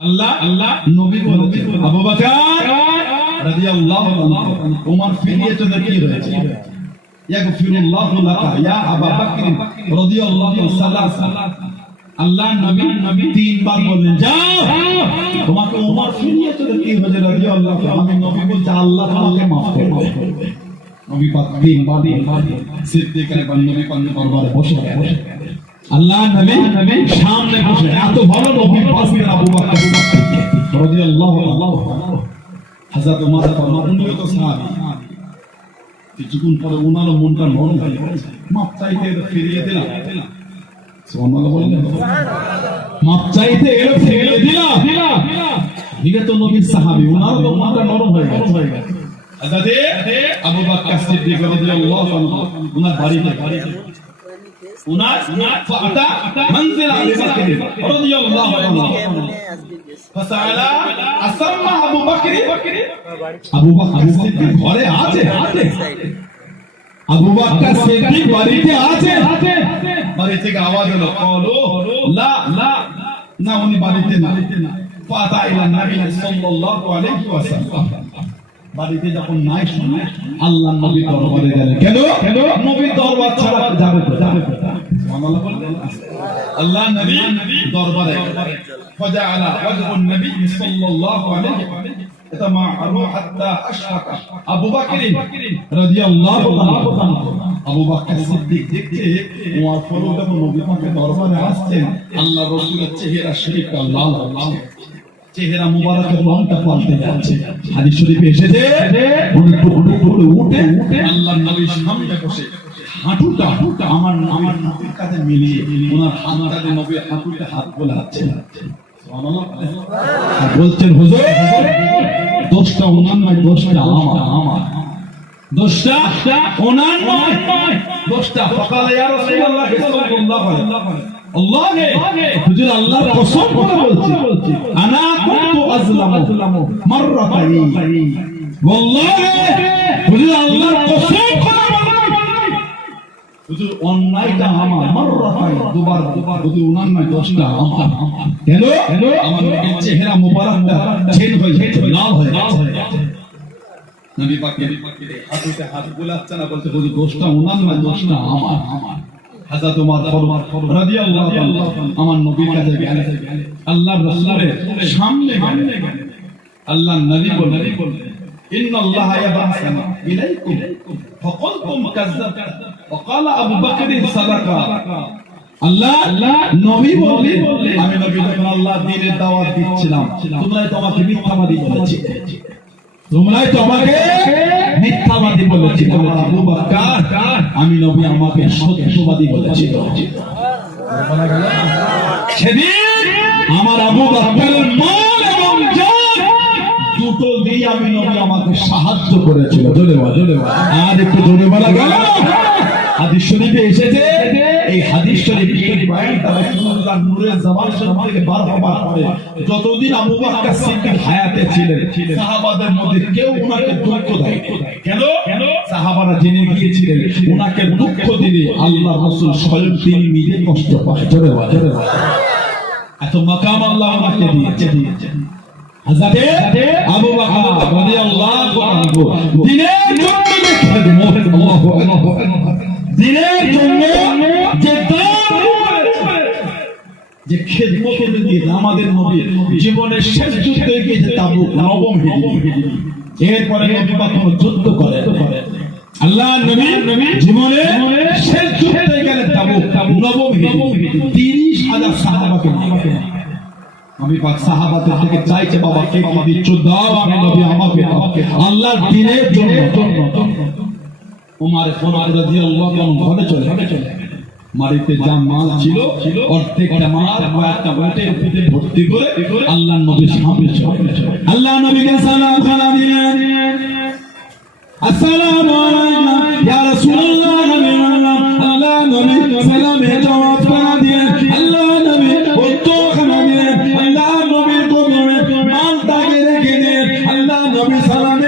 আল্লাহ আল্লাহ নবী বলেছেন আবু বকর রাদিয়াল্লাহু আনহু। ওমর ফিরিয়ে চলে কি হয়েছে ইয়াগফিরুল্লাহু লাকা ইয়া আবু বকর রাদিয়াল্লাহু সাল্লাল্লাহু আল্লাহ নবী নবী। তিনবার বললেন যাও। তোমাকে ওমর ফিরিয়ে চলে কি হয়েছে? রাদিয়াল্লাহু আমি নবী বলছি আল্লাহ তোমাকে maaf করবে নবী পাক তিনবার সিদ্দিক আকবর নবী পাক দরবারে বসে বসে আল্লাহ নবী সামনে বসে এত ভালো নবী পাশ দিয়ে আবু বকর রাদিয়াল্লাহু আনহু। হযরত ওমর ফরমান উনিও তো সাহাবী। কিছুক্ষণ পরে ওনার মনটা নরম হয়ে মাপ চাইতে ফিরিয়ে দিলাম। সুবহানাল্লাহ বললেন মাপ চাইতে এলো ফিরিয়ে দিলাম। দিলে তো নবীর সাহাবী ওনার তো মনটা নরম হয়ে গেছে। হযরত আবু বকর সিদ্দিক রাদিয়াল্লাহু আনহু ওনার বাড়িতে। উনার ফাতা মনজিল রাদিয়াল্লাহু আনহু ফাসালা আসাম্মা আবু বকর আবু বকর সিদ্দিক ঘরে আছে। আছে আবু বকর সিদ্দিক বাড়িতে আছে। বাড়ি থেকে আওয়াজ হলো, কলো, লা লা, না, উনি বাড়িতে না। ফাতা ইলা নবী সাল্লাল্লাহু আলাইহি ওয়াসাল্লাম। বাড়িতে যখন নাই শুনে আল্লাহ নবী দরবারে গেলেন। কেন? নবী দরবার ছাড়া যাবে যাবে তো সুবহানাল্লাহ বললেন আল্লাহ নবী দরবারে فجعل وجه النبي صلى الله عليه وسلم يتمعر حتى أشرق أبو بكر رضي الله عنه আবু বকর সিদ্দিক দেখতে ওমর ফারুক যখন নবী পাকের দরবারে আসছেন আল্লাহ রাসূলের চেহারা শরীফটা লাল লাল চেহারা মুবারকের রংটা পাল্টে যাচ্ছে। হাদিস শরীফে এসেছে টুকরো টুকরো উঠে আল্লাহর নবীর সামনে বসে। হাঁটুটা হাঁটুটা আমার আমার কাছে মিলিয়ে ওনার নবীর হাঁটুতে হাত বোলাচ্ছে। আর বলছেন হুজুর দোষটা ওনার নয় দোষটা আমার। আমার দোষটা ওনার নয়। দোষটা সকালে রাসূলুল্লাহ সাল্লাল্লাহু আলাইহি আল্লাহ হুজুর আল্লাহর কসম করে বলছি আনা কুনতু আজলামু মাররাতাইন ওয়াল্লাহি হুজুর আল্লাহর কসম করে হুজুর অন্যায়টা আমার মাররাতাইন দুবার হুজুর উনার নয় দোষটা আমার কেন কেন আমার নবীর চেহারা মোবারকটা চেঞ্জ হয়ে যাচ্ছে লাল হয়ে নবী পাকের হাতে হাত বুলাচ্ছে না বলতে হুজুর দোষটা উনার নয় দোষটা আমার আমার। হাজরত ওমর ফারুক রাদিয়াল্লাহু তাআলা আমার নবীর কাছে গেলেন আল্লাহর রাসূলের সামনে গেলেন আল্লাহর নবী বললেন ইন্ন আল্লাহ ইয়াবাসানা ইলাইকুম ফাকুলতুম কাযাবতা وقال ابو بكر صدقا আল্লাহ আল্লাহ নবী বললেন আমি নবী যখন আল্লাহ দ্বীনের দাওয়াত দিচ্ছিলাম তোমরা তো আমাকে মিথ্যাবাদী বলেছিলে তোমরাই তো আমাকে মিথ্যাবাদী বলেছিল আবু বকর আমি নবী আমাকে সত্যবাদী বলেছিল সেদিন আমার আবু বকরের মাল এবং জান দুটো দিয়ে আমি নবী আমাকে সাহায্য করেছিল। জোরে বল জোরে আর একটু জোরে বলা গেল। হাদিস শরীফে এসেছে আল্লাহ রাসূল স্বয়ং তিনি নিজে কষ্ট পায়। এত মাকাম আল্লাহ ওনাকে দিয়েছে। দিনের জন্য যে যে খেদমত দিয়েছে আমাদের নবী জীবনের শেষ যুদ্ধে গিয়েছে তাবুক নবম হিজরি। এরপরে নবী কখনো যুদ্ধ করে আল্লাহ নবী জীবনে শেষ যুদ্ধে গেলে তাবুক নবম হিজরি। সাহাবাকে নিয়ে আমি পাক সাহাবাদের থেকে চাইছে বাবা কে কি দিচ্ছ দাও আমি নবী আমাকে দাও। আল্লাহর দিনের জন্য উমার রাদিয়াল্লাহু আনহু ঘরে চলে চলে মারিতে যা মাল ছিল, অর্ধেকটা মাল কয়েকটা উটের পিঠে ভর্তি করে আল্লাহর নবীর সামনে আল্লাহ নবীকে সালাম সালাম দিলেন। আসসালামু আলাইকুম, ইয়া রাসূলুল্লাহ, নবী আল্লাহ নবী সালামে জবাব করে দিলেন। আল্লাহ নবী উত্তর করে দিলেন। আল্লাহ নবীর কদমে মালটাকে রেখে দিলেন। আল্লাহ নবী সালামে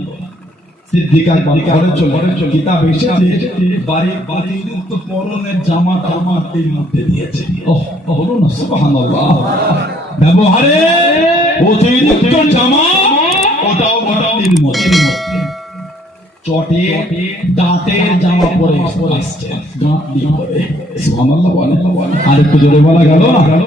একবার ঘরে চলে কিতাব এসেছে বাড়ির অতিরিক্ত পরনের জামা টামা এর মধ্যে দিয়েছে। ওহ বলুন না সুবহানাল্লাহ। ব্যবহারে অতিরিক্ত জামা ওটাও বাড়ির মধ্যে। চটে দাঁতের জামা পরে আসছে। দাঁত দিয়ে পরে। সুবহানাল্লাহ বলে আর একটু জোরে বলা গেল না?